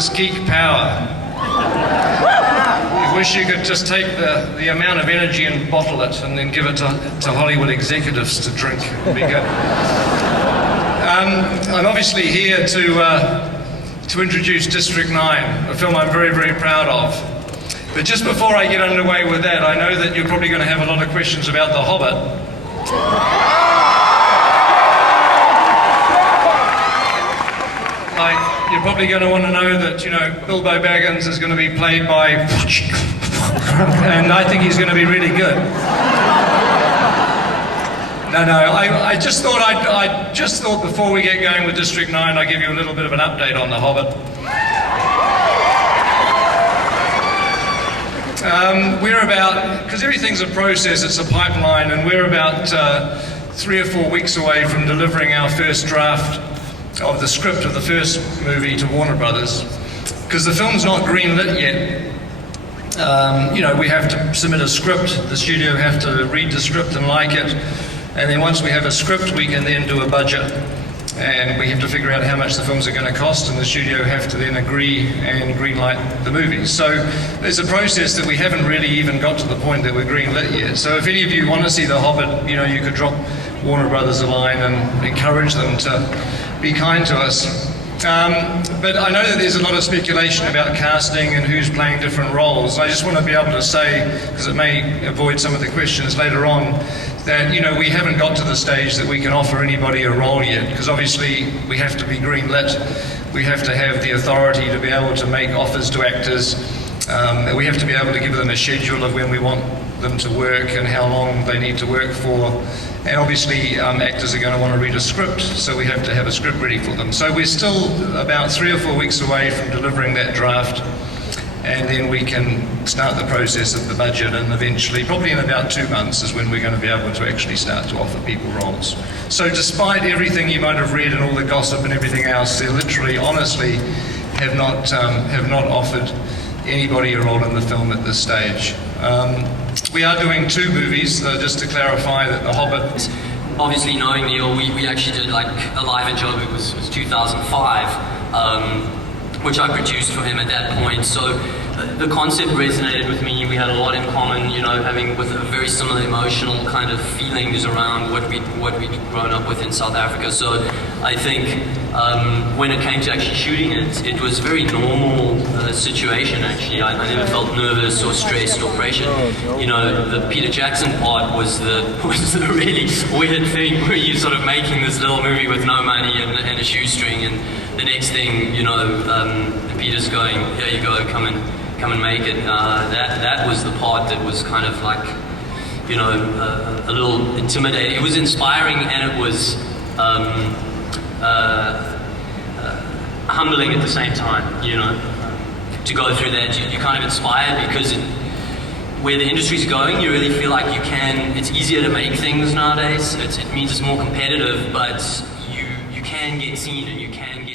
this geek power. You wish you could just take the amount of energy and bottle it and then give it to Hollywood executives to drink. It'd be good. I'm obviously here to introduce District 9, a film I'm very, very proud of. But just before I get underway with that, I know that you're probably going to have a lot of questions about The Hobbit. Like, you're probably going to want to know that, you know, Bilbo Baggins is going to be played by... and I think he's going to be really good. No, I just thought before we get going with District 9, I'd give you a little bit of an update on The Hobbit. We're about, because everything's a process, it's a pipeline, and we're about 3 or 4 weeks away from delivering our first draft of the script of the first movie to Warner Brothers. Because the film's not greenlit yet. You know, we have to submit a script, the studio have to read the script and like it, and then once we have a script, we can then do a budget. And we have to figure out how much the films are going to cost, and the studio have to then agree and greenlight the movies. So there's a process that we haven't really even got to the point that we're greenlit yet. So if any of you want to see The Hobbit, you know, you could drop Warner Brothers a line and encourage them to be kind to us. But I know that there's a lot of speculation about casting and who's playing different roles. I just want to be able to say, because it may avoid some of the questions later on, that, you know, we haven't got to the stage that we can offer anybody a role yet, because obviously we have to be green-lit, we have to have the authority to be able to make offers to actors, we have to be able to give them a schedule of when we want them to work and how long they need to work for, and obviously actors are going to want to read a script, so we have to have a script ready for them. So we're still about 3 or 4 weeks away from delivering that draft, and then we can start the process of the budget, and eventually, probably in about 2 months, is when we're going to be able to actually start to offer people roles. So despite everything you might have read and all the gossip and everything else, they literally, honestly, have not offered anybody a role in the film at this stage. We are doing 2 movies, just to clarify that The Hobbit... Obviously, knowing Neil, we actually did like a live job. It was 2005. Which I produced for him at that point. So the concept resonated with me. We had a lot in common, you know, having with a very similar emotional kind of feelings around what we'd grown up with in South Africa. So I think when it came to actually shooting it, it was a very normal situation actually. I never felt nervous or stressed or pressured. You know, the Peter Jackson part was the really weird thing where you're sort of making this little movie with no money and a shoestring, and the next thing, you know, Peter's going, here you go, come and make it. That was the part that was kind of like, you know, a little intimidating. It was inspiring, and it was humbling at the same time, you know. To go through that, you're kind of inspired because where the industry's going, you really feel like you can, it's easier to make things nowadays. It means it's more competitive, but you can get seen and you can get